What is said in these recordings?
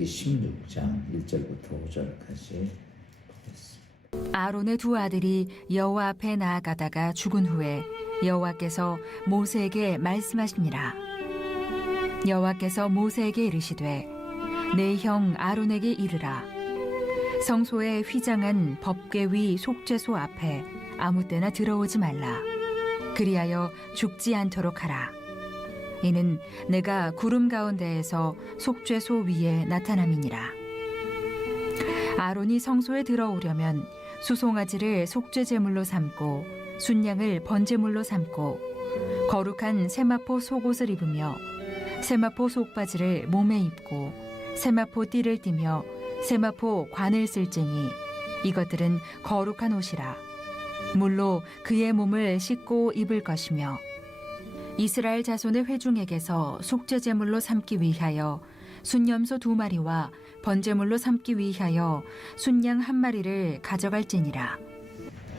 레위기 16장 1절부터 5절까지 보겠습니다. 아론의 두 아들이 여호와 앞에 나아가다가 죽은 후에 여호와께서 모세에게 말씀하시니라. 여호와께서 모세에게 이르시되 내 형 아론에게 이르라. 성소의 휘장한 법궤 위 속죄소 앞에 아무 때나 들어오지 말라. 그리하여 죽지 않도록 하라. 이는 내가 구름 가운데에서 속죄소 위에 나타남이니라. 아론이 성소에 들어오려면 수송아지를 속죄제물로 삼고 순양을 번제물로 삼고 거룩한 세마포 속옷을 입으며 세마포 속바지를 몸에 입고 세마포 띠를 띠며 세마포 관을 쓸지니 이것들은 거룩한 옷이라. 물로 그의 몸을 씻고 입을 것이며 이스라엘 자손의 회중에게서 속죄제물로 삼기 위하여 순염소 2마리와 번제물로 삼기 위하여 순양 1마리를 가져갈지니라.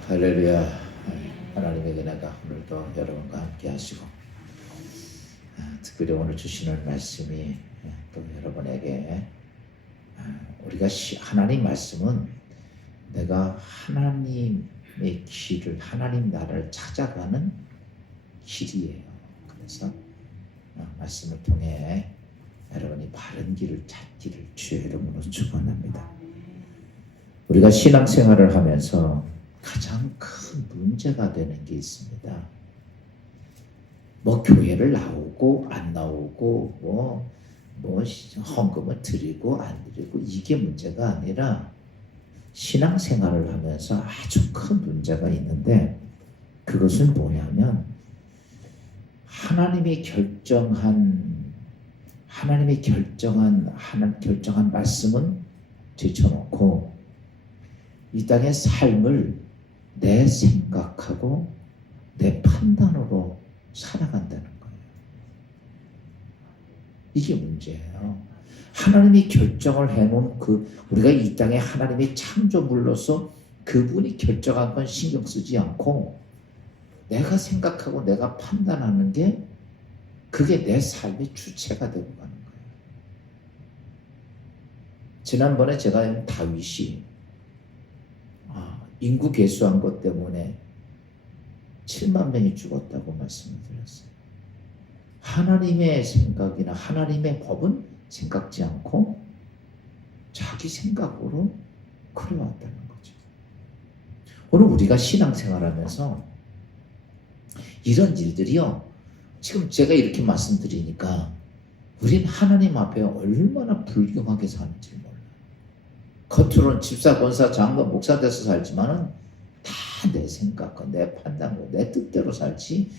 할렐루야. 하나님의 은혜가 오늘도 여러분과 함께 하시고 특별히 오늘 주시는 말씀이 또 여러분에게 우리가 하나님 말씀은 내가 하나님의 길을 하나님 나라를 찾아가는 길이에요. 그래서 말씀을 통해 여러분이 바른 길을 찾기를 주의 이름으로 축원합니다. 우리가 신앙생활을 하면서 가장 큰 문제가 되는 게 있습니다. 뭐 교회를 나오고 안 나오고 뭐 헌금을 드리고 안 드리고 이게 문제가 아니라 신앙생활을 하면서 아주 큰 문제가 있는데 그것은 뭐냐면 하나님이 결정한 말씀은 제쳐놓고 이 땅의 삶을 내 생각하고 내 판단으로 살아간다는 거예요. 이게 문제예요. 하나님이 결정을 해놓은 우리가 이 땅에 하나님의 창조물로서 그분이 결정한 건 신경 쓰지 않고 내가 생각하고 내가 판단하는 게 그게 내 삶의 주체가 되고 가는 거예요. 지난번에 제가 다윗이 인구 개수한 것 때문에 7만 명이 죽었다고 말씀을 드렸어요. 하나님의 생각이나 하나님의 법은 생각지 않고 자기 생각으로 그려왔다는 거죠. 오늘 우리가 신앙생활하면서 이런 일들이요. 지금 제가 이렇게 말씀드리니까 우린 하나님 앞에 얼마나 불경하게 사는지 몰라요. 겉으로는 집사, 권사, 장로, 목사 돼서 살지만은 다 내 생각과 내 판단과 내 뜻대로 살지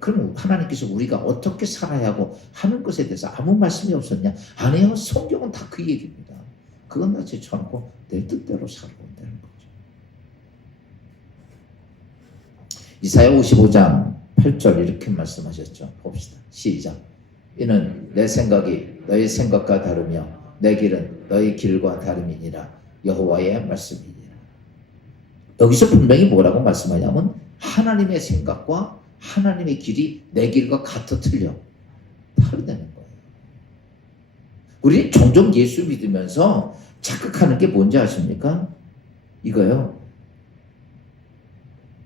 그럼 하나님께서 우리가 어떻게 살아야 하고 하는 것에 대해서 아무 말씀이 없었냐? 아니요. 성경은 다 그 얘기입니다. 그건 다 제쳐놓고 내 뜻대로 살고 있다는 거죠. 이사야 55장 8절 이렇게 말씀하셨죠. 봅시다. 시작. 이는 내 생각이 너희 생각과 다르며 내 길은 너희 길과 다름이니라. 여호와의 말씀이니라. 여기서 분명히 뭐라고 말씀하냐면 하나님의 생각과 하나님의 길이 내 길과 같아 틀려 다르다는 거예요. 우리 종종 예수 믿으면서 착각하는 게 뭔지 아십니까? 이거요.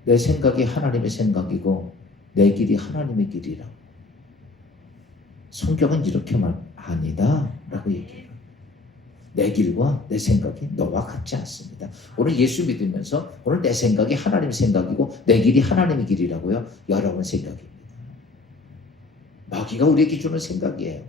내 생각이 하나님의 생각이고 내 길이 하나님의 길이라. 성경은 이렇게 아니다 라고 얘기해요. 내 길과 내 생각이 너와 같지 않습니다. 오늘 예수 믿으면서 오늘 내 생각이 하나님의 생각이고 내 길이 하나님의 길이라고요. 여러분 생각입니다. 마귀가 우리에게 주는 생각이에요.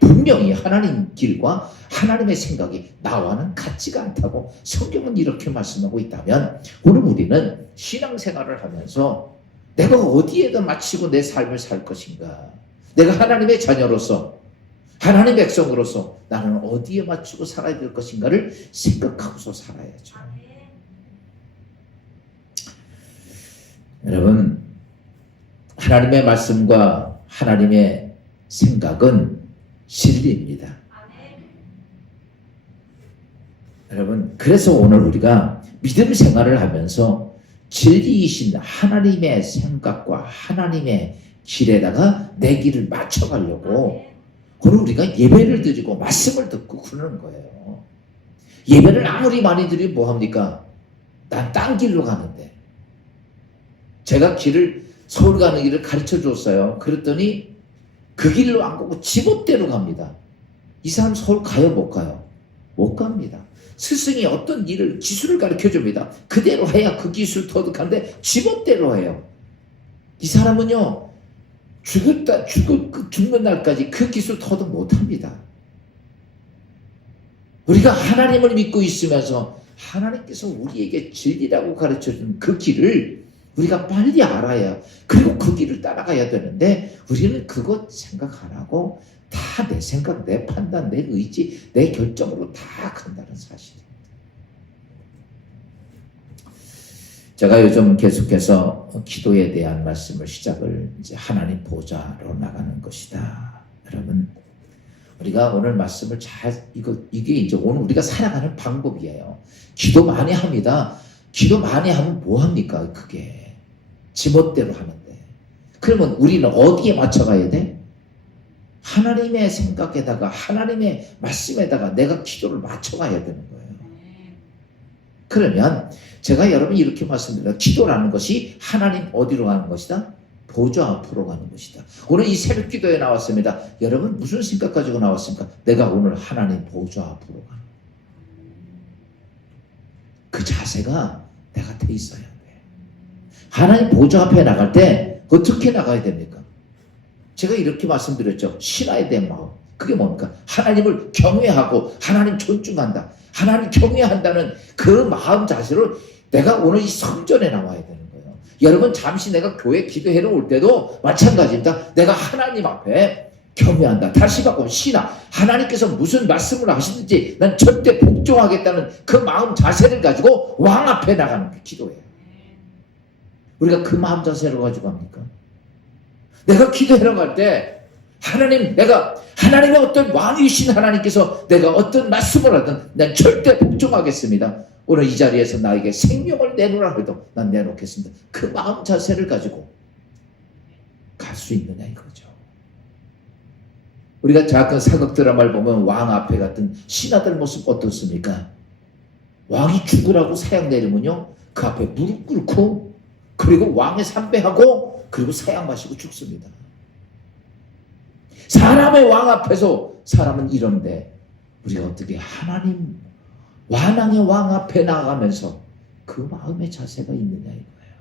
분명히 하나님 길과 하나님의 생각이 나와는 같지가 않다고 성경은 이렇게 말씀하고 있다면 오늘 우리는 신앙생활을 하면서 내가 어디에다 맞추고 내 삶을 살 것인가? 내가 하나님의 자녀로서 하나님의 백성으로서 나는 어디에 맞추고 살아야 될 것인가를 생각하고서 살아야죠. 여러분, 하나님의 말씀과 하나님의 생각은 진리입니다. 여러분, 그래서 오늘 우리가 믿음 생활을 하면서 진리이신 하나님의 생각과 하나님의 길에다가 내 길을 맞춰가려고 그걸 우리가 예배를 드리고 말씀을 듣고 그러는 거예요. 예배를 아무리 많이 드리면 뭐합니까? 난 딴 길로 가는데. 제가 서울 가는 길을 가르쳐 줬어요. 그랬더니 그 길로 안 가고 지멋대로 갑니다. 이 사람 서울 가요? 못 가요? 못 갑니다. 스승이 어떤 일을 기술을 가르쳐 줍니다. 그대로 해야 그 기술 터득하는데 지멋대로 해요. 이 사람은요 죽는 날까지 그 기술 터득 못합니다. 우리가 하나님을 믿고 있으면서 하나님께서 우리에게 진리라고 가르쳐준 그 길을 우리가 빨리 알아야, 그리고 그 길을 따라가야 되는데 우리는 그것 생각 안 하고 다 내 생각, 내 판단, 내 의지, 내 결정으로 다 간다는 사실입니다. 제가 요즘 계속해서 기도에 대한 말씀을 시작을 이제 하나님 보좌로 나가는 것이다. 여러분, 우리가 오늘 말씀을 이게 이제 오늘 우리가 살아가는 방법이에요. 기도 많이 합니다. 기도 많이 하면 뭐 합니까? 그게 지멋대로 하는데. 그러면 우리는 어디에 맞춰가야 돼? 하나님의 생각에다가 하나님의 말씀에다가 내가 기도를 맞춰가야 되는 거예요. 그러면 제가 여러분 이렇게 말씀드려요. 기도라는 것이 하나님 어디로 가는 것이다? 보좌 앞으로 가는 것이다. 오늘 이 새벽 기도에 나왔습니다. 여러분 무슨 생각 가지고 나왔습니까? 내가 오늘 하나님 보좌 앞으로 가는 거예요. 그 자세가 내가 돼 있어야 돼. 하나님 보좌 앞에 나갈 때 어떻게 나가야 됩니까? 제가 이렇게 말씀드렸죠. 신하에 대한 마음. 그게 뭡니까? 하나님을 경외하고 하나님 존중한다. 하나님 경외한다는 그 마음 자세로 내가 오늘 이 성전에 나와야 되는 거예요. 여러분 잠시 내가 교회 기도회로 올 때도 마찬가지입니다. 내가 하나님 앞에 경외한다. 다시 바꾸면 신하. 하나님께서 무슨 말씀을 하시든지 난 절대 복종하겠다는 그 마음 자세를 가지고 왕 앞에 나가는 게 기도예요. 우리가 그 마음 자세를 가지고 합니까? 내가 기도하러 갈 때 하나님의 어떤 왕이신 하나님께서 내가 어떤 말씀을 하든 난 절대 복종하겠습니다. 오늘 이 자리에서 나에게 생명을 내놓으라 해도 난 내놓겠습니다. 그 마음 자세를 가지고 갈 수 있느냐 이거죠. 우리가 작은 사극 드라마를 보면 왕 앞에 같은 신하들 모습 어떻습니까? 왕이 죽으라고 사양 내리면요 그 앞에 무릎 꿇고 그리고 왕의 삼배하고 그리고 사양 마시고 죽습니다. 사람의 왕 앞에서 사람은 이런데 우리가 어떻게 하나님 완왕의 왕 앞에 나가면서 그 마음의 자세가 있느냐 이거예요.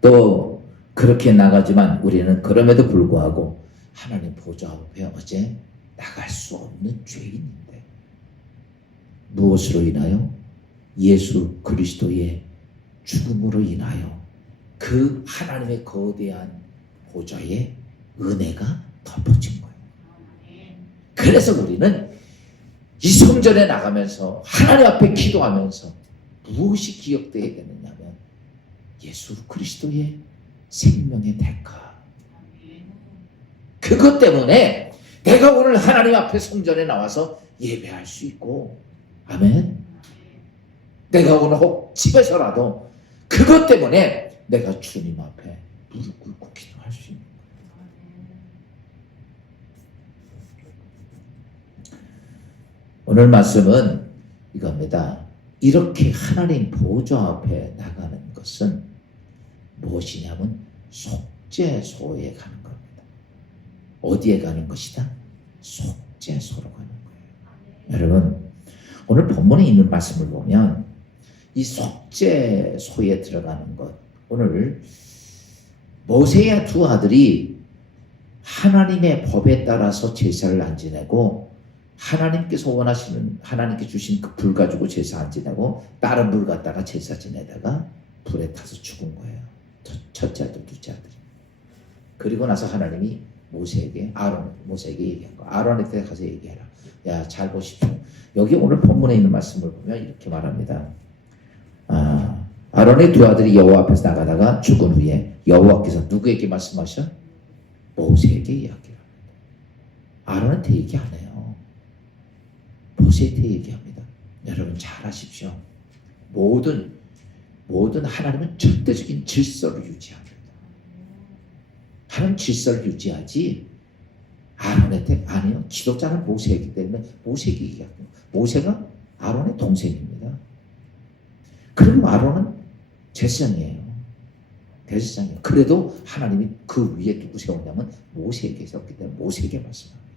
또 그렇게 나가지만 우리는 그럼에도 불구하고 하나님 보좌 앞에 어제 나갈 수 없는 죄인인데 무엇으로 인하여? 예수 그리스도의 죽음으로 인하여 그 하나님의 거대한 보좌의 은혜가 덮어진 거예요. 그래서 우리는 이 성전에 나가면서 하나님 앞에 기도하면서 무엇이 기억되게 되느냐면 예수 그리스도의 생명의 대가. 그것 때문에 내가 오늘 하나님 앞에 성전에 나와서 예배할 수 있고, 아멘. 내가 오늘 혹 집에서라도 그것 때문에 내가 주님 앞에 무릎 꿇고 기도할 수 있는 거예요. 오늘 말씀은 이겁니다. 이렇게 하나님 보좌 앞에 나가는 것은 무엇이냐면 속죄소에 가는 겁니다. 어디에 가는 것이다? 속죄소로 가는 거예요. 여러분 오늘 본문에 있는 말씀을 보면 이 속죄소에 들어가는 것, 오늘 모세의 두 아들이 하나님의 법에 따라서 제사를 안 지내고 하나님께서 원하시는 하나님께 주신 그 불 가지고 제사 안 지내고 다른 불 갖다가 제사 지내다가 불에 타서 죽은 거예요. 첫째 아들, 둘째 아들이. 그리고 나서 하나님이 모세에게 얘기한 거. 아론한테 가서 얘기해라. 야, 잘 보십시오. 여기 오늘 본문에 있는 말씀을 보면 이렇게 말합니다. 아론의 두 아들이 여호와 앞에서 나가다가 죽은 후에 여호와께서 누구에게 말씀하셔? 모세에게 이야기합니다. 아론한테 얘기 안 해요. 모세한테 얘기합니다. 여러분 잘 아십시오. 모든 하나님은 절대적인 질서를 유지합니다. 하나님 질서를 유지하지 아론한테 아니요. 지도자는 모세이기 때문에 모세에게 얘기하고 모세가 아론의 동생입니다. 그리고 아론은 제사장이에요. 대제사장이에요. 그래도 하나님이 그 위에 누구 세웠냐면 모세에게 세웠기 때문에 모세에게 말씀합니다.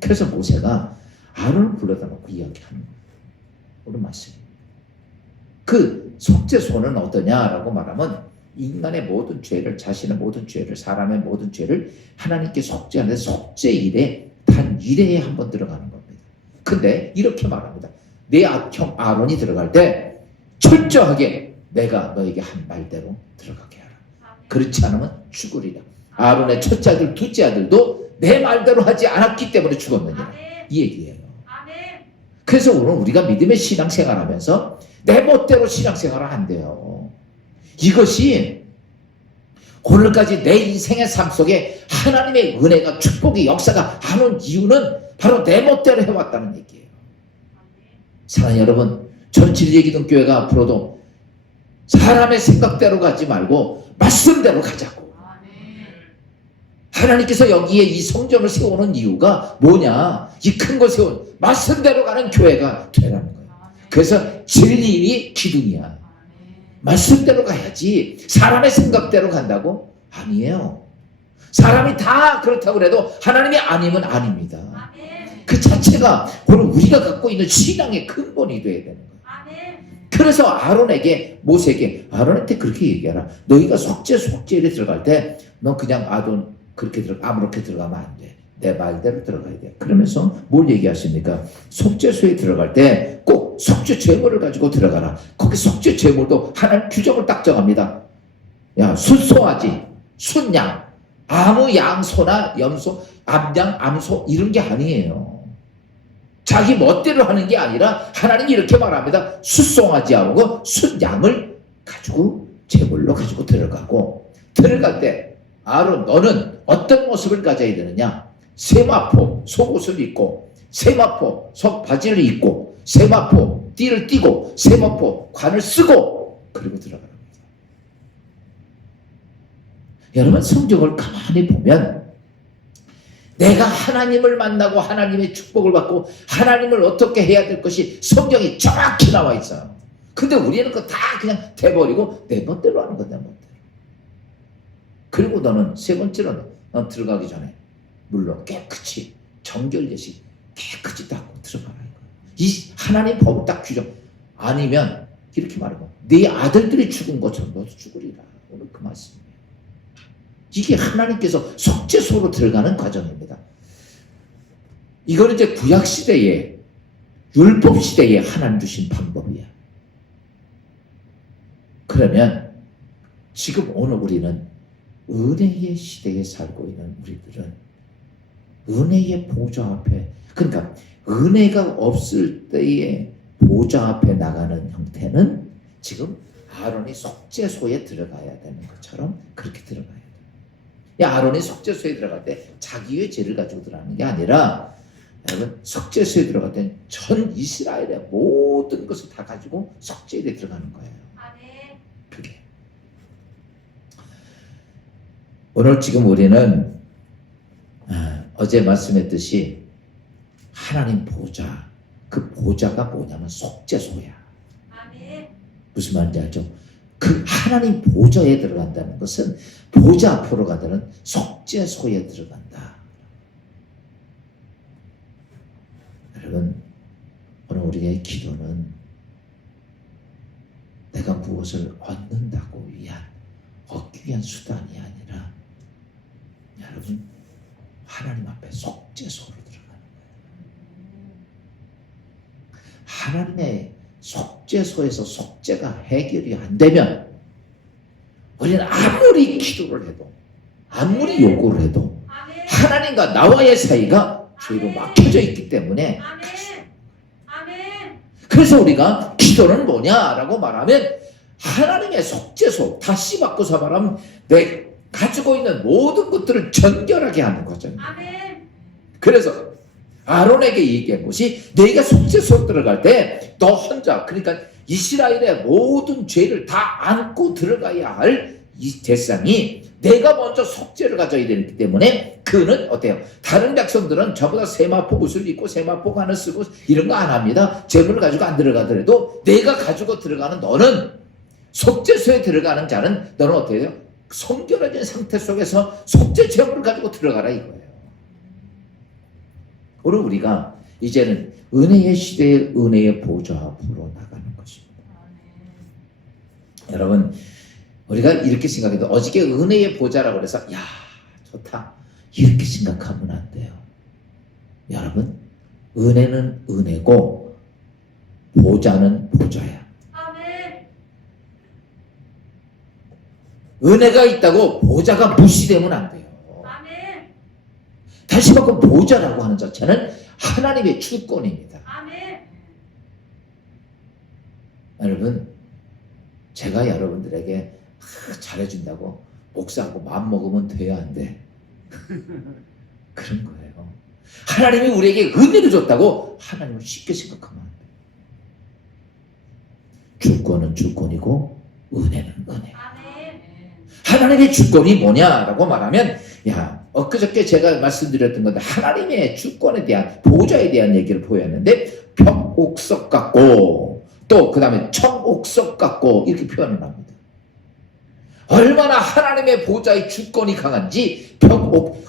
그래서 모세가 아론을 불러다 놓고 이야기하는 거예요. 오늘 말씀입니다. 그 속죄소는 어떠냐라고 말하면 인간의 모든 죄를, 자신의 모든 죄를, 사람의 모든 죄를 하나님께 속죄하는데 속죄일에 단 1회에 한 번 들어가는 겁니다. 근데 이렇게 말합니다. 내 형 아론이 들어갈 때 철저하게 내가 너에게 한 말대로 들어가게 하라. 그렇지 않으면 죽으리라. 아론의 첫째 아들, 둘째 아들도 내 말대로 하지 않았기 때문에 죽었느니라. 이 얘기예요. 그래서 오늘 우리가 믿음의 신앙생활하면서 내 멋대로 신앙생활을 안 돼요. 이것이 오늘까지 내 인생의 삶 속에 하나님의 은혜가, 축복의 역사가 안 온 이유는 바로 내 멋대로 해왔다는 얘기예요. 사랑하는 여러분, 전 진리기둥교회가 앞으로도 사람의 생각대로 가지 말고 말씀대로 가자고. 하나님께서 여기에 이 성전을 세우는 이유가 뭐냐? 이 큰 걸 세운 말씀대로 가는 교회가 되라는 거예요. 그래서 진리의 기둥이야. 말씀대로 가야지. 사람의 생각대로 간다고? 아니에요. 사람이 다 그렇다고 그래도 하나님이 아니면 아닙니다. 그 자체가 오늘 우리가 갖고 있는 신앙의 근본이 돼야 되는 거예요. 그래서 아론에게, 모세에게, 아론한테 그렇게 얘기하라. 너희가 속죄일에 들어갈 때 너 그냥 그렇게 아무렇게 들어가면 안 돼. 내 말대로 들어가야 돼. 그러면서 뭘 얘기하십니까? 속죄소에 들어갈 때 꼭 속죄 제물을 가지고 들어가라. 거기 속죄 제물도 하나님 규정을 딱 정합니다. 야, 순소하지, 순양, 아무 양소나 염소, 암양, 암소 이런 게 아니에요. 자기 멋대로 하는 게 아니라 하나님이 이렇게 말합니다. 순송하지 않고 순양을 가지고 제물로 가지고 들어가고, 들어갈 때 아론 너는 어떤 모습을 가져야 되느냐? 세마포 속옷을 입고, 세마포 속 바지를 입고, 세마포 띠를 띠고, 세마포 관을 쓰고, 그리고 들어가랍니다. 여러분, 성경을 가만히 보면 내가 하나님을 만나고 하나님의 축복을 받고 하나님을 어떻게 해야 될 것이 성경이 정확히 나와 있어요. 근데 우리는 그거 다 그냥 대버리고 내 멋대로 하는 거야, 내 멋대로. 그리고 너는 세 번째로는 넌 들어가기 전에 물론 깨끗이 정결제시 깨끗이 닦고 들어가라. 이 하나님 법을 딱 규정. 아니면 이렇게 말하고 네 아들들이 죽은 것처럼 너도 죽으리라. 오늘 그 말씀이에요. 이게 하나님께서 속죄소로 들어가는 과정입니다. 이거는 이제 구약시대에, 율법시대에 하나님 주신 방법이야. 그러면 지금 오늘 우리는 은혜의 시대에 살고 있는 우리들은 은혜의 보좌 앞에, 그러니까 은혜가 없을 때의 보좌 앞에 나가는 형태는 지금 아론이 속죄소에 들어가야 되는 것처럼 그렇게 들어가야 돼요. 아론이 속죄소에 들어갈 때 자기의 죄를 가지고 들어가는 게 아니라, 여러분, 속죄소에 들어갈 때는 전 이스라엘의 모든 것을 다 가지고 속죄에 들어가는 거예요. 그게 오늘 지금 우리는 어제 말씀했듯이 하나님 보좌, 그 보좌가 뭐냐면 속죄소야. 무슨 말인지 알죠? 그 하나님 보좌에 들어간다는 것은 보좌 앞으로 가다는 속죄소에 들어간다. 여러분, 오늘 우리의 기도는 내가 무엇을 얻는다고 얻기 위한 수단이 아니라, 여러분, 하나님 앞에 속죄소로 들어가는 거예요. 하나님의 속죄소에서 속죄가 해결이 안 되면 우리는 아무리 기도를 해도, 아무리 요구를 해도 하나님과 나와의 사이가 죄로 막혀져 있기 때문에, 그래서 우리가 기도는 뭐냐라고 말하면 하나님의 속죄소, 다시 바꿔서 말하면 내 가지고 있는 모든 것들을 전결하게 하는 거죠. 그래서 아론에게 얘기한 것이, 너희가 속죄소 들어갈 때 너 혼자, 그러니까 이스라엘의 모든 죄를 다 안고 들어가야 할 이 제사장이 내가 먼저 속죄를 가져야 되기 때문에 그는 어때요? 다른 백성들은 저보다 세마포 옷을 입고 세마포 관을 쓰고 이런 거 안 합니다. 재물을 가지고 안 들어가더라도 내가 가지고 들어가는 너는, 속죄소에 들어가는 자는 너는 어떻게 해요? 성결해진 상태 속에서 속죄 재물을 가지고 들어가라 이거예요. 오늘 우리가 이제는 은혜의 시대에 은혜의 보좌 앞으로 나가는 것입니다. 여러분, 우리가 이렇게 생각해도 어저께 은혜의 보좌라고 그래서 야 좋다 이렇게 생각하면 안 돼요. 여러분, 은혜는 은혜고 보좌는 보좌야. 아멘. 은혜가 있다고 보좌가 무시되면 안 돼요. 아멘. 다시 바꿔 보좌라고 하는 자체는 하나님의 주권입니다. 아멘. 여러분, 제가 여러분들에게 잘해준다고 목사하고 마음먹으면 돼야 안 돼. 그런 거예요. 하나님이 우리에게 은혜를 줬다고 하나님을 쉽게 생각하면 안 돼. 주권은 주권이고 은혜는 은혜. 아멘. 하나님의 주권이 뭐냐라고 말하면, 야, 엊그저께 제가 말씀드렸던 건데 하나님의 주권에 대한 보좌에 대한 얘기를 보였는데 벽옥석 같고 또 그 다음에 청옥석 같고 이렇게 표현을 합니다. 얼마나 하나님의 보좌의 주권이 강한지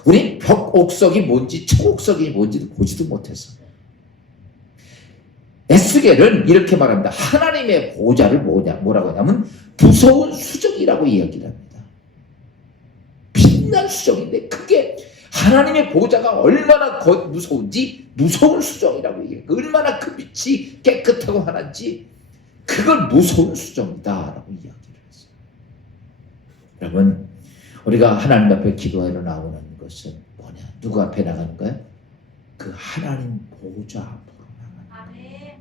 우리 벽옥석이 뭔지 청옥석이 뭔지도 보지도 못했어. 에스겔은 이렇게 말합니다. 하나님의 보좌를 뭐라고 하냐면 무서운 수정이라고 이야기를 합니다. 빛난 수정인데 그게 하나님의 보좌가 얼마나 무서운지 무서운 수정이라고 얘기해요. 얼마나 그 빛이 깨끗하고 하나인지 그걸 무서운 수정이다라고 이야기를 했어요. 여러분, 우리가 하나님 앞에 기도하러 나오는 것은 뭐냐? 누구 앞에 나가는 거예요? 그 하나님 보좌 앞으로 나가는 거예요. 아멘.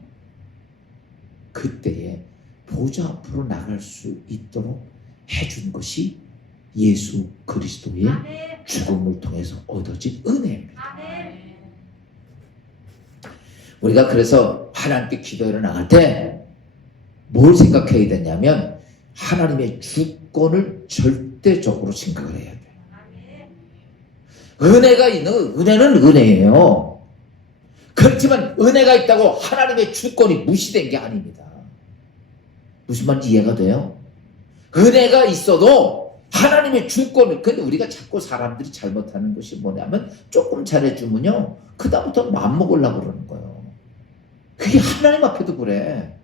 그때에 보좌 앞으로 나갈 수 있도록 해준 것이 예수 그리스도의 아멘. 죽음을 통해서 얻어진 은혜입니다. 아멘. 우리가 그래서 하나님께 기도하러 나갈 때 뭘 생각해야 되냐면 하나님의 주권을 절대적으로 생각을 해야 돼요. 아멘. 은혜가 있는 은혜는 은혜예요. 그렇지만 은혜가 있다고 하나님의 주권이 무시된 게 아닙니다. 무슨 말인지 이해가 돼요? 은혜가 있어도 하나님의 주권을, 근데 우리가 자꾸 사람들이 잘못하는 것이 뭐냐면 조금 잘해주면요 그 다음부터 맘먹으려고 그러는 거예요. 그게 하나님 앞에도 그래.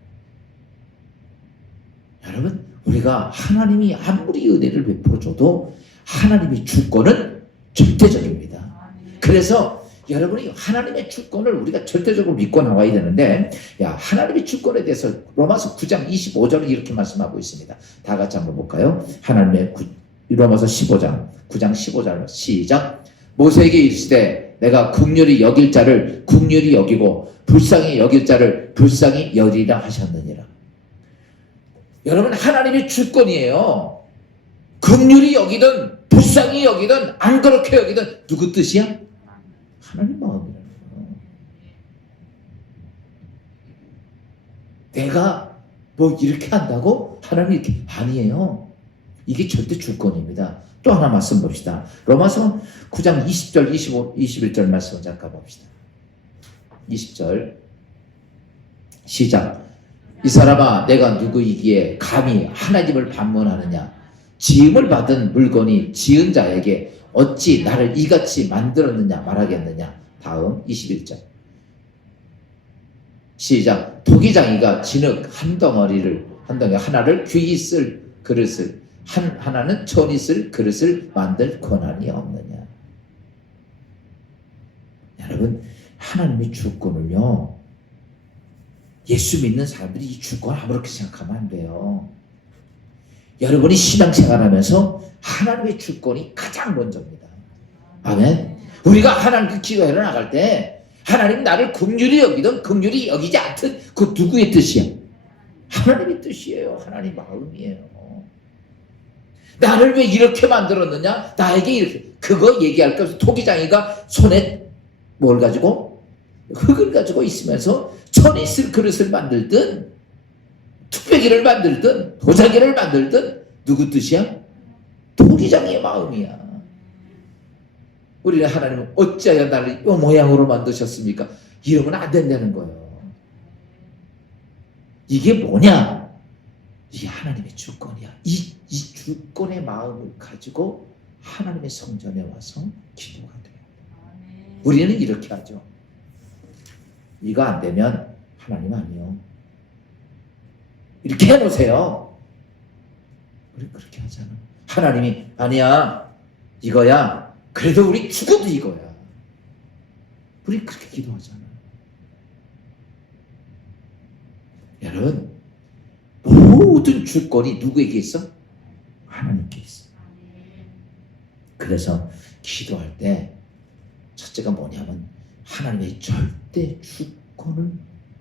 여러분, 우리가 하나님이 아무리 은혜를 베풀어줘도 하나님의 주권은 절대적입니다. 그래서 여러분이 하나님의 주권을 우리가 절대적으로 믿고 나와야 되는데, 야, 하나님의 주권에 대해서 로마서 9장 25절을 이렇게 말씀하고 있습니다. 다 같이 한번 볼까요? 로마서 15장 9장 15절 시작. 모세에게 이르시되 내가 긍휼히 여길 자를 긍휼히 여기고 불쌍히 여길 자를 불쌍히 여기라 하셨느니라. 여러분, 하나님의 주권이에요. 긍휼히 여기든 불쌍히 여기든 안 그렇게 여기든 누구 뜻이야? 하나님 마음이라는 거예요. 내가 뭐 이렇게 한다고? 하나님 이렇게 아니에요. 이게 절대 주권입니다. 또 하나 말씀 봅시다. 로마서 9장 20절 25, 21절 말씀 잠깐 봅시다. 20절 시작. 이 사람아, 내가 누구이기에 감히 하나님을 반문하느냐? 지음을 받은 물건이 지은 자에게 어찌 나를 이같이 만들었느냐 말하겠느냐. 다음 21절 시작. 토기장이가 진흙 한 덩어리 하나를 귀히 쓸 그릇을 하나는 천이 쓸 그릇을 만들 권한이 없느냐. 여러분, 하나님의 주권을요, 예수 믿는 사람들이 이 주권을 아무렇게 생각하면 안 돼요. 여러분이 신앙생활하면서 하나님의 주권이 가장 먼저입니다. 아멘. 우리가 하나님께 기도하러 나갈 때 하나님 나를 긍휼히 여기든 긍휼히 여기지 않든 그 누구의 뜻이야? 하나님의 뜻이에요. 하나님 마음이에요. 나를 왜 이렇게 만들었느냐? 나에게 이렇게. 그거 얘기할 것 없이 토기장이가 손에 뭘 가지고? 흙을 가지고 있으면서 천이 쓸 그릇을 만들든 뚝배기를 만들든 도자기를 만들든 누구 뜻이야? 도리장의 마음이야. 우리는 하나님은 어찌하여 나를 이 모양으로 만드셨습니까? 이러면 안 된다는 거예요. 이게 뭐냐? 이게 하나님의 주권이야. 이 주권의 마음을 가지고 하나님의 성전에 와서 기도가 돼요. 우리는 이렇게 하죠. 이거 안 되면 하나님 아니요. 이렇게 해놓으세요. 우리 그렇게 하잖아. 하나님이 아니야. 이거야. 그래도 우리 죽어도 이거야. 우리 그렇게 기도하잖아. 여러분, 모든 주권이 누구에게 있어? 하나님께 있어. 그래서 기도할 때 첫째가 뭐냐면 하나님의 절대 주권을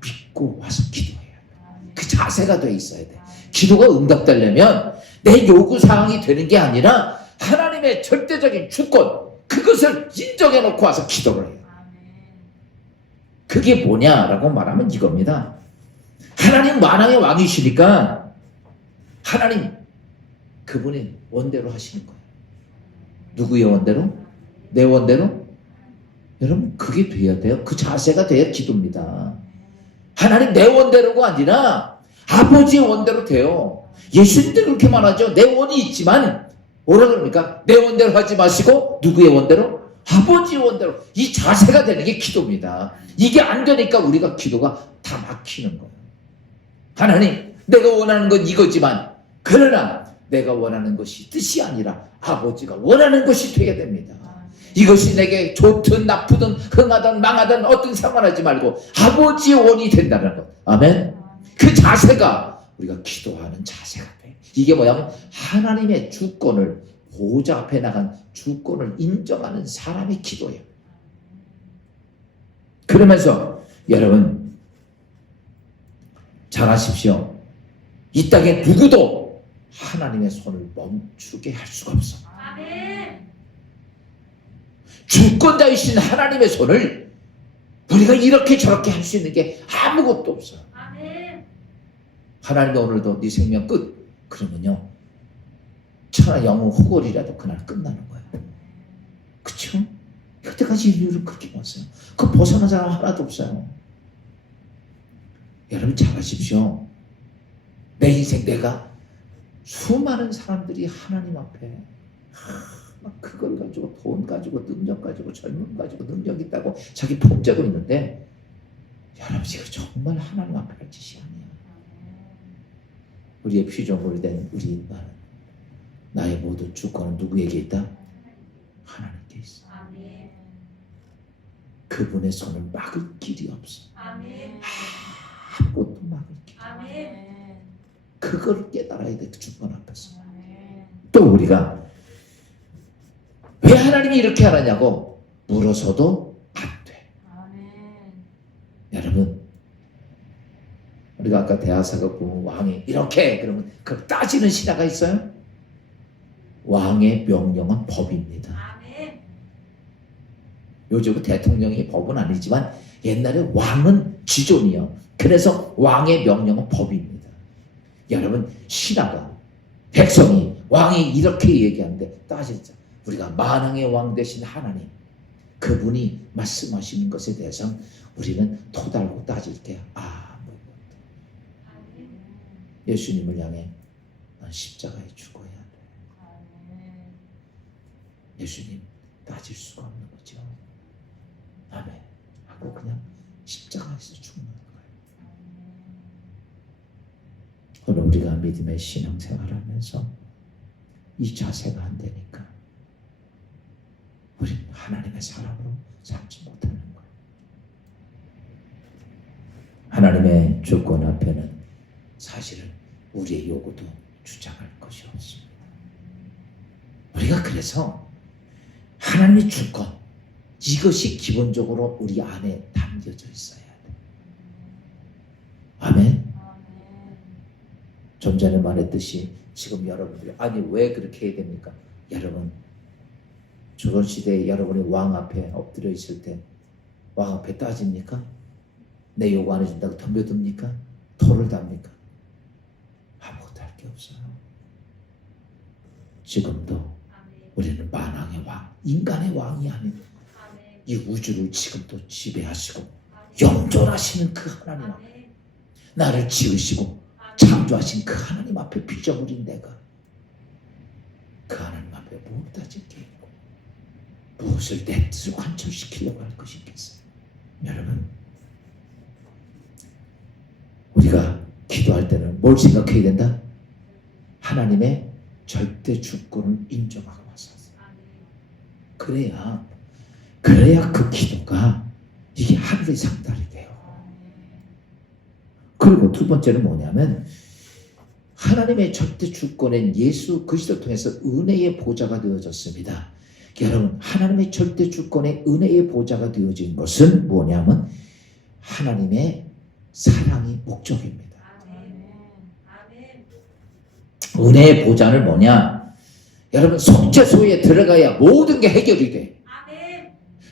믿고 와서 기도해야 돼. 그 자세가 돼 있어야 돼. 기도가 응답되려면 내 요구사항이 되는 게 아니라 하나님의 절대적인 주권, 그것을 인정해 놓고 와서 기도를 해요. 그게 뭐냐라고 말하면 이겁니다. 하나님 만왕의 왕이시니까 하나님 그분의 원대로 하시는 거예요. 누구의 원대로? 내 원대로? 여러분 그게 돼야 돼요. 그 자세가 돼야 기도입니다. 하나님 내 원대로가 아니라 아버지의 원대로 돼요. 예수님도 그렇게 말하죠. 내 원이 있지만 뭐라 그럽니까? 내 원대로 하지 마시고 누구의 원대로? 아버지의 원대로. 이 자세가 되는 게 기도입니다. 이게 안 되니까 우리가 기도가 다 막히는 거예요. 하나님 내가 원하는 건 이거지만 그러나 내가 원하는 것이 뜻이 아니라 아버지가 원하는 것이 되어야 됩니다. 이것이 내게 좋든 나쁘든 흥하든 망하든 어떤 상관하지 말고 아버지의 원이 된다는 것. 아멘. 그 자세가 우리가 기도하는 자세가 돼. 이게 뭐냐면 하나님의 주권을 보호자 앞에 나간 주권을 인정하는 사람의 기도예요. 그러면서 여러분 잘 아십시오. 이 땅에 누구도 하나님의 손을 멈추게 할 수가 없어. 아멘. 주권자이신 하나님의 손을 우리가 이렇게 저렇게 할 수 있는 게 아무것도 없어요. 아멘. 하나님이 오늘도 네 생명 끝. 그러면요. 천하 영웅 호골이라도 그날 끝나는 거예요. 그쵸? 여태까지 인류를 그렇게 봤어요. 그 벗어난 사람 하나도 없어요. 여러분 잘 아십시오. 내 인생 내가 수많은 사람들이 하나님 앞에 막 그걸 가지고 돈 가지고 능력 가지고 젊음 가지고 능력 있다고 자기 폼째고 있는데 여러분 지금 정말 하나님 앞에 할 짓이 아니야. 우리의 피조물이 된 우리 인간은 나의 모든 주권은 누구에게 있다? 하나님께 있어. 아멘. 그분의 손을 막을 길이 없어. 아멘. 아무것도 막을 길이 없어. 아멘. 그걸 깨달아야 돼. 그 주권 앞에서. 아멘. 또 우리가 왜 하나님이 이렇게 하느냐고 물어서도 안 돼. 아멘. 여러분 우리가 아까 대하사가 보면 왕이 이렇게 그러면 그 따지는 신하가 있어요? 왕의 명령은 법입니다. 아멘. 요즘 대통령이 법은 아니지만 옛날에 왕은 지존이요. 그래서 왕의 명령은 법입니다. 여러분 신하가 백성이 왕이 이렇게 얘기하는데 따지자. 우리가 만왕의 왕 되신 하나님 그분이 말씀하시는 것에 대해서 우리는 토달고 따질 때 아무것도. 아멘. 예수님을 향해 난 십자가에 죽어야 돼. 예수님 따질 수가 없는 거죠. 아멘 하고 그냥 십자가에서 죽는 거예요. 오늘 우리가 믿음의 신앙생활을 하면서 이 자세가 안 되니까 우리는 하나님의 사람으로 살지 못하는 거예요. 하나님의 주권 앞에는 사실은 우리의 요구도 주장할 것이 없습니다. 우리가 그래서 하나님의 주권 이것이 기본적으로 우리 안에 담겨져 있어야 돼. 아멘. 좀 전에 말했듯이 지금 여러분들이 아니 왜 그렇게 해야 됩니까? 여러분 조선시대에 여러분이 왕 앞에 엎드려 있을 때 왕 앞에 따집니까? 내 요구 안 해준다고 덤벼듭니까? 토를 답니까? 아무것도 할 게 없어요. 지금도 아멘. 우리는 만왕의 왕, 인간의 왕이 아닌 아멘. 이 우주를 지금도 지배하시고 영존하시는 그 하나님 앞에 아멘. 나를 지으시고 아멘. 창조하신 그 하나님 앞에 빚어버린 내가 그 하나님 앞에 무엇다 짓게 있고 무엇을 내 뜻을 관철시키려고 할 것이 있겠어요. 여러분, 우리가 기도할 때는 뭘 생각해야 된다? 하나님의 절대 주권을 인정하고 왔었어요. 그래야 그 기도가 이게 하늘의 상달이 돼요. 그리고 두 번째는 뭐냐면 하나님의 절대 주권엔 예수 그리스도를 통해서 은혜의 보좌가 되어졌습니다. 여러분, 하나님의 절대 주권의 은혜의 보좌가 되어진 것은 뭐냐면 하나님의 사랑이 목적입니다. 은혜의 보좌는 뭐냐? 여러분, 속죄소에 들어가야 모든 게 해결이 돼.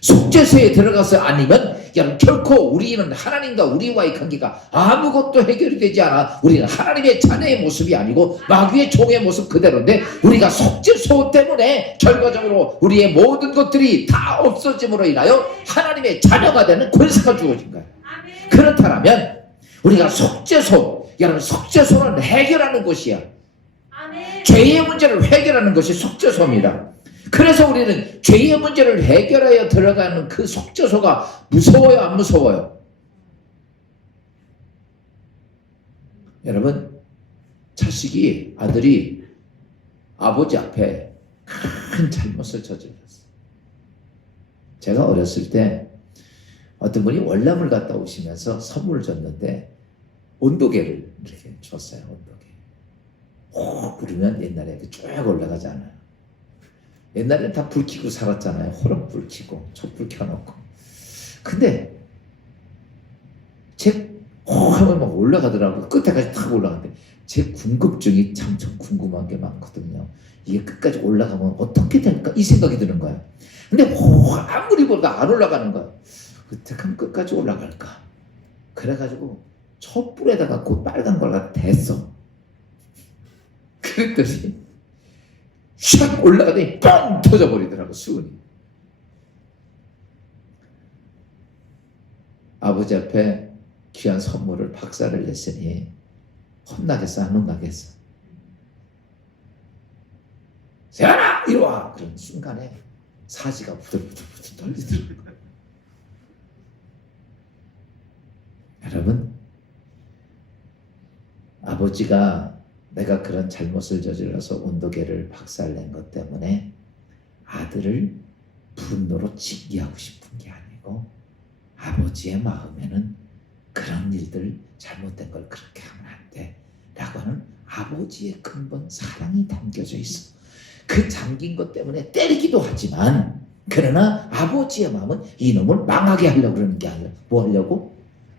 속죄소에 들어가서 아니면 여러분 결코 우리는 하나님과 우리와의 관계가 아무것도 해결이 되지 않아. 우리는 하나님의 자녀의 모습이 아니고 마귀의 종의 모습 그대로인데 우리가 속죄소 때문에 결과적으로 우리의 모든 것들이 다 없어짐으로 인하여 하나님의 자녀가 되는 권세가 주어진 거예요. 그렇다면 우리가 속죄소, 여러분 속죄소는 해결하는 곳이야. 죄의 문제를 해결하는 것이 속죄소입니다. 그래서 우리는 죄의 문제를 해결하여 들어가는 그 속죄소가 무서워요, 안 무서워요? 여러분, 아들이 아버지 앞에 큰 잘못을 저질렀어요. 제가 어렸을 때 어떤 분이 월남을 갔다 오시면서 선물을 줬는데 온도계를 이렇게 줬어요. 온도계. 호 부르면 옛날에 쭉 올라가잖아요. 옛날에는 다 불 켜고 살았잖아요. 호롱불 켜고 촛불 켜놓고. 근데 하면 막 올라가더라고요. 끝에까지 탁 올라가는데 제 궁금증이 참 궁금한 게 많거든요. 이게 끝까지 올라가면 어떻게 될까? 이 생각이 드는 거예요. 근데 아무리 봐도 안 올라가는 거예요. 어떻게 하면 끝까지 올라갈까? 그래가지고 촛불에다가 그 빨간 걸 갖다 댔어. 그랬더니 샥 올라가더니 뻥 터져버리더라고, 수은이. 아버지 앞에 귀한 선물을 박살을 냈으니 혼나겠어, 안 혼나겠어? 세연아, 이리 와! 그런 순간에 사지가 부들부들 떨리더라고요. 여러분, 아버지가 내가 그런 잘못을 저질러서 온도계를 박살낸 것 때문에 아들을 분노로 징계하고 싶은 게 아니고 아버지의 마음에는 그런 일들 잘못된 걸 그렇게 하면 안 돼 라고 하는 아버지의 근본 사랑이 담겨져 있어. 그 잠긴 것 때문에 때리기도 하지만 그러나 아버지의 마음은 이놈을 망하게 하려고 그러는 게 아니라 뭐 하려고?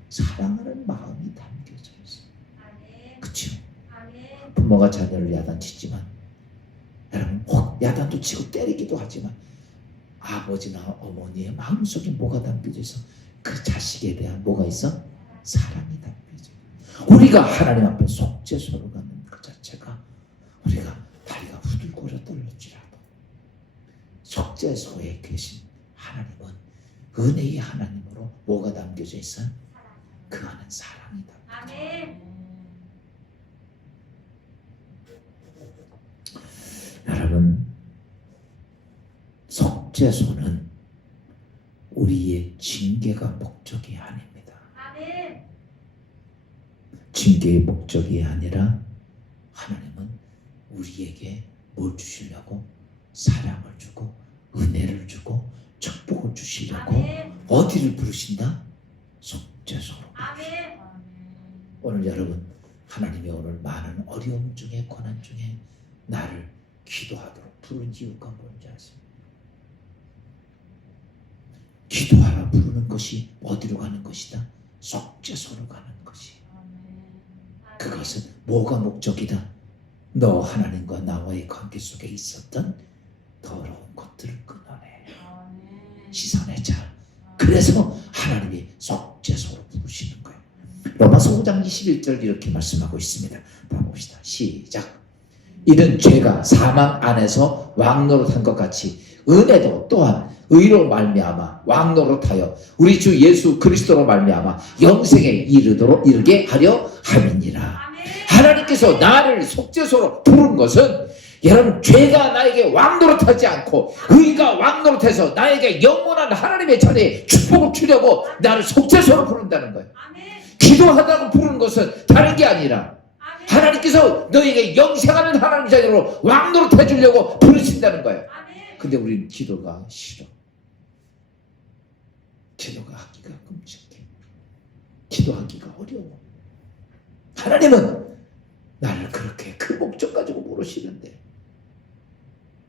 사랑하는 마음이 담겨져 있어. 그렇죠? 부모가 자녀를 야단치지만 여러분 혹 야단도 치고 때리기도 하지만 아버지나 어머니의 마음속에 뭐가 담겨져 있어? 그 자식에 대한 뭐가 있어? 사랑이 담겨져. 우리가 하나님 앞에 속죄소로 가는 그 자체가 우리가 다리가 후들거려 떨릴지라도 속죄소에 계신 하나님은 은혜의 하나님으로 뭐가 담겨져 있어? 그 안은 사랑이 담겨져. 여러분, 속죄소는 우리의 징계가 목적이 아닙니다. 징계의 목적이 아니라 하나님은 우리에게 뭘 주시려고? 사랑을 주고 은혜를 주고 축복을 주시려고 어디를 부르신다? 속죄소로 부르신다. 오늘 여러분, 하나님이 오늘 많은 어려움 중에 고난 중에 나를 기도하도록 부른 이유가 뭔지 아십니까? 기도하라 부르는 것이 어디로 가는 것이다? 속죄소로 가는 것이. 그것은 뭐가 목적이다? 너 하나님과 나와의 관계 속에 있었던 더러운 것들을 끊어내 씻어내자. 그래서 하나님이 속죄소로 부르시는 거예요. 로마서 5장 21절 이렇게 말씀하고 있습니다. 다 봅시다. 시작. 이는 죄가 사망 안에서 왕노릇한 것 같이 은혜도 또한 의로 말미암아 왕노릇하여 우리 주 예수 그리스도로 말미암아 영생에 이르게 하려 함이니라. 하나님께서 나를 속죄소로 부른 것은 여러분 죄가 나에게 왕노릇하지 않고 의가 왕노릇해서 나에게 영원한 하나님의 자리에 축복을 주려고 나를 속죄소로 부른다는 거예요. 기도하다고 부르는 것은 다른 게 아니라 하나님께서 너에게 영생하는 하나님의 자리로 왕노릇해 주려고 부르신다는 거예요. 근데 우리는 기도가 싫어. 기도가 하기가 끔찍해. 기도하기가 어려워. 하나님은 나를 그렇게 그 목적 가지고 부르시는데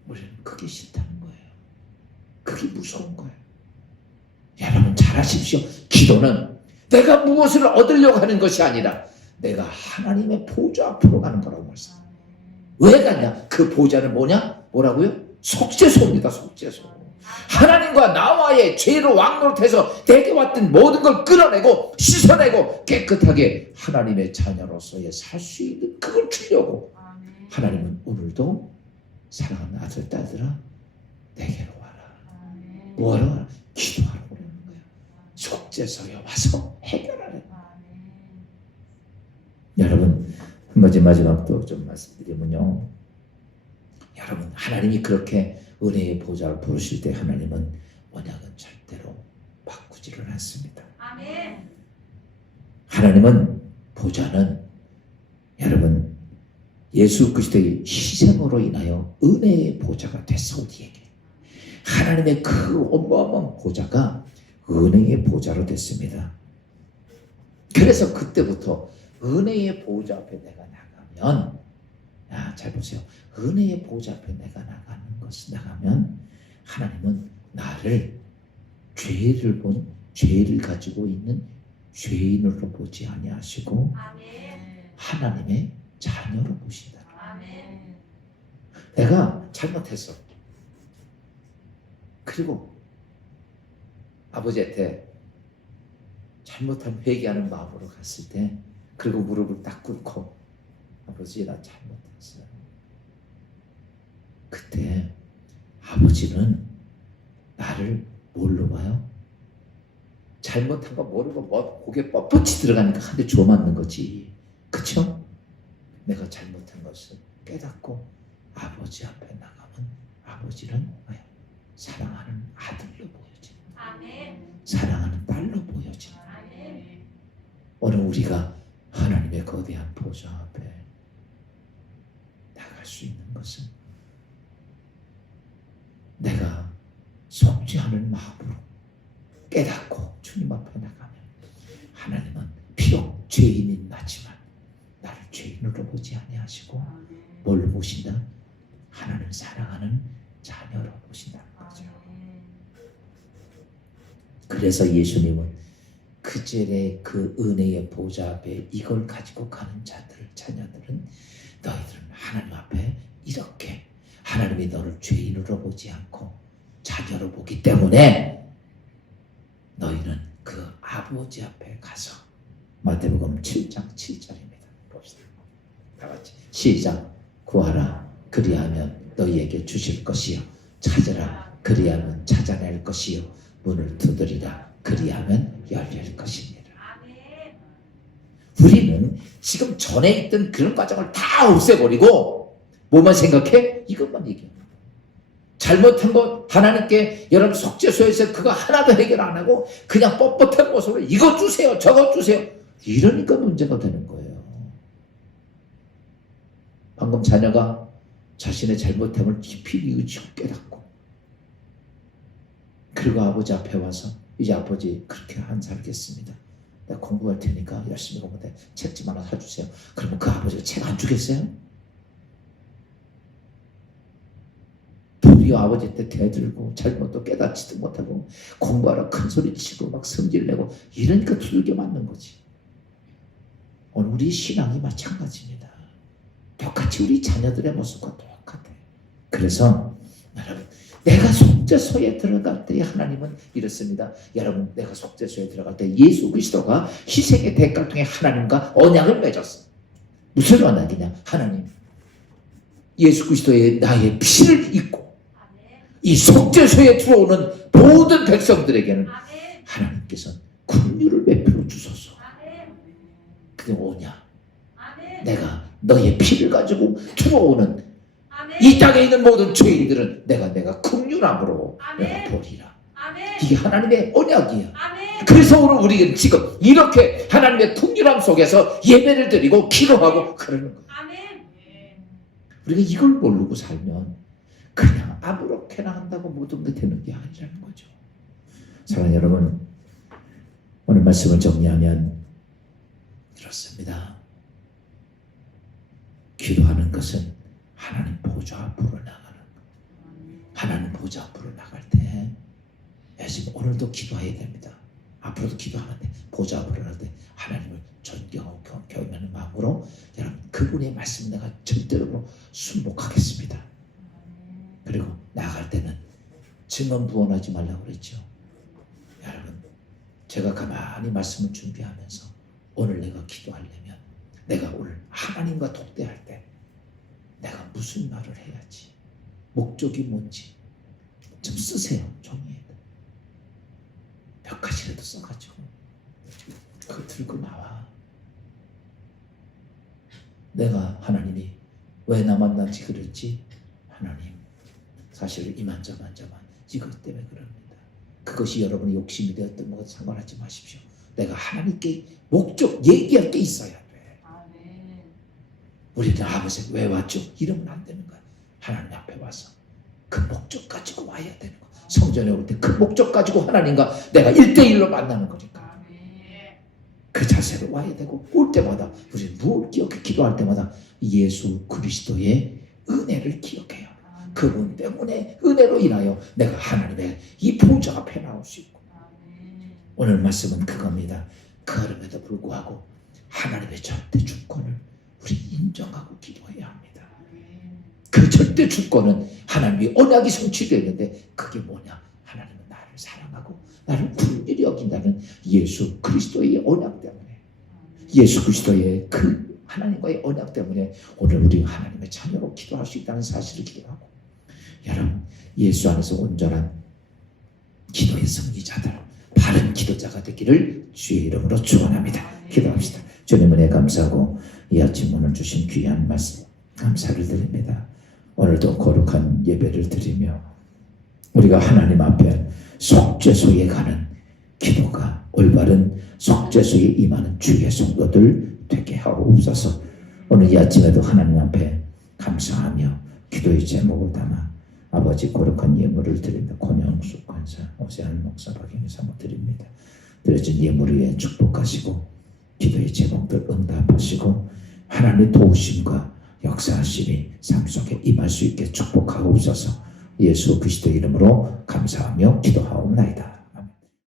우리는 그게 싫다는 거예요. 그게 무서운 거예요. 여러분 잘 아십시오. 기도는 내가 무엇을 얻으려고 하는 것이 아니라 내가 하나님의 보좌 앞으로 가는 거라고 말씀합니다. 왜 가냐? 그 보좌는 뭐라고요? 속죄소입니다. 속죄소. 하나님과 나와의 죄로 왕노릇해서 내게 왔던 모든 걸 끌어내고 씻어내고 깨끗하게 하나님의 자녀로서의 살 수 있는 그걸 주려고 하나님은 오늘도 사랑하는 아들 딸들아 내게로 와라. 뭐하러 와라? 기도하라고 그러는 거예요. 속죄소에 와서 해결하라. 여러분 한 가지 마지막도 좀 말씀드리면요. 여러분 하나님이 그렇게 은혜의 보좌를 부르실 때 하나님은 언약은 절대로 바꾸지를 않습니다. 아멘. 하나님은 보좌는 여러분 예수 그리스도의 희생으로 인하여 은혜의 보좌가 됐어. 우리에게 하나님의 그 어마어마한 보좌가 은혜의 보좌로 됐습니다. 그래서 그때부터 은혜의 보좌 앞에 내가 나가면 잘 보세요. 은혜의 보좌 앞에 내가 나가면 하나님은 나를 죄를 가지고 있는 죄인으로 보지 아니하시고 하나님의 자녀로 보신다. 내가 잘못했어. 그리고 아버지한테 잘못한 회개하는 마음으로 갔을 때 그리고 무릎을 딱 꿇고 아버지 나 잘못했어요. 그때 아버지는 나를 뭘로 봐요? 잘못한 거 모르고 고개 뻣뻣이 들어가니까 한 대 주워 맞는 거지. 그쵸? 내가 잘못한 것을 깨닫고 아버지 앞에 나가면 아버지는 뭐야? 사랑하는 아들로 보여지는 사랑하는 딸로 보여지는 오늘 우리가 하나님의 거대한 보좌 앞에 나갈 수 있는 것은 내가 속죄하는 마음으로 깨닫고 주님 앞에 나가면 하나님은 비록 죄인인 나지만 나를 죄인으로 보지 아니하시고 뭘로 보신다? 하나님 사랑하는 자녀로 보신다는 거죠. 그래서 예수님은 그 절에 그 은혜의 보좌 앞에 이걸 가지고 가는 자녀들은 너희들은 하나님 앞에 이렇게 하나님이 너를 죄인으로 보지 않고 자녀로 보기 때문에 너희는 그 아버지 앞에 가서 마태복음 7장 7절입니다. 봅시다. 다 같이 시작. 구하라 그리하면 너희에게 주실 것이요 찾으라 그리하면 찾아낼 것이요 문을 두드리라 그리하면 열릴 것입니다. 우리는 지금 전에 있던 그런 과정을 다 없애버리고 뭐만 생각해? 이것만 얘기해. 잘못한 거 하나님께 여러분 속죄소에서 그거 하나도 해결 안 하고 그냥 뻣뻣한 모습으로 이거 주세요 저거 주세요 이러니까 문제가 되는 거예요. 방금 자녀가 자신의 잘못함을 깊이 뉘우치고 깨닫고 그리고 아버지 앞에 와서 이제 아버지 그렇게 안 살겠습니다. 내가 공부할 테니까 열심히 공부해 책 좀 하나 사주세요. 그러면 그 아버지가 책 안 주겠어요? 도리어 아버지 때 대들고 잘못도 깨닫지도 못하고 공부하라 큰소리 치고 막 성질내고 이러니까 두들겨 맞는 거지. 오늘 우리 신앙이 마찬가지입니다. 똑같이 우리 자녀들의 모습과 똑같아. 그래서 여러분 내가 속죄소에 들어갈 때 하나님은 이렇습니다. 여러분 내가 속죄소에 들어갈 때 예수 그리스도가 희생의 대가를 통해 하나님과 언약을 맺었어. 무슨 언약이냐? 하나님 예수 그리스도의 나의 피를 입고 이 속죄소에 들어오는 모든 백성들에게는 하나님께서 긍휼을 베풀어 주소서. 그게 뭐냐? 내가 너의 피를 가지고 들어오는 이 땅에 있는 모든 죄인들은 내가 긍휼함으로 내가 보리라. 이게 하나님의 언약이야. 그래서 오늘 우리는 지금 이렇게 하나님의 긍휼함 속에서 예배를 드리고 기도하고 그러는 거야. 우리가 이걸 모르고 살면 그냥 아무렇게나 한다고 모든 게 되는 게 아니라는 거죠. 사랑하는 여러분, 오늘 말씀을 정리하면 이렇습니다. 기도하는 것은 하나님 보좌 앞으로 나가는 것. 하나님 보좌 앞으로 나갈 때 지금 오늘도 기도해야 됩니다. 앞으로도 기도하는데 보좌 앞으로 나갈 때 하나님을 존경하고 경외하는 마음으로 여러분 그분의 말씀 내가 절대로 순복하겠습니다. 그리고 나갈 때는 증언 부언하지 말라고 그랬죠. 여러분 제가 가만히 말씀을 준비하면서 오늘 내가 기도하려면 내가 오늘 하나님과 독대할 때 내가 무슨 말을 해야지, 목적이 뭔지 좀 쓰세요. 종이에 몇 가지라도 써가지고 그거 들고 나와. 내가 하나님이 왜 나 만나지 그랬지? 하나님 사실 이만저만 이것 때문에 그럽니다. 그것이 여러분의 욕심이 되었던 것과 상관하지 마십시오. 내가 하나님께 목적 얘기할 게 있어야 돼. 우리는 아버지 왜 왔죠? 이러면 안 되는 거야. 하나님 앞에 와서 그 목적 가지고 와야 되는 거야. 성전에 올 때 그 목적 가지고 하나님과 내가 1대1로 만나는 거니까 그 자세로 와야 되고 올 때마다 우리는 무엇을 기억해? 기도할 때마다 예수 그리스도의 은혜를 기억해요. 그분 때문에 은혜로 인하여 내가 하나님의 이 보좌 앞에 나올 수 있고 오늘 말씀은 그겁니다. 그럼에도 불구하고 하나님의 절대 주권을 우리 인정하고 기도해야 합니다. 그 절대 주권은 하나님의 언약이 성취되는데 그게 뭐냐? 하나님은 나를 사랑하고 나를 긍휼히 여긴다는 예수 그리스도의 언약 때문에 예수 그리스도의 그 하나님과의 언약 때문에 오늘 우리 하나님의 자녀로 기도할 수 있다는 사실을 기도하고 여러분 예수 안에서 온전한 기도의 승리자들 바른 기도자가 되기를 주의 이름으로 축원합니다. 기도합시다. 주님 은혜 감사하고 이 아침 오늘 주신 귀한 말씀 감사를 드립니다. 오늘도 거룩한 예배를 드리며 우리가 하나님 앞에 속죄소에 가는 기도가 올바른 속죄소에 임하는 주의 성도들 되게 하옵소서. 오늘 이 아침에도 하나님 앞에 감사하며 기도의 제목을 담아 아버지 거룩한 예물을 드립니다. 권영숙 권사, 오세한 목사, 박영희 사모 드립니다. 드려진 예물 위에 축복하시고 기도의 제목들 응답하시고 하나님의 도우심과 역사하심이 삶 속에 임할 수 있게 축복하옵소서. 예수 그리스도 이름으로 감사하며 기도하옵나이다.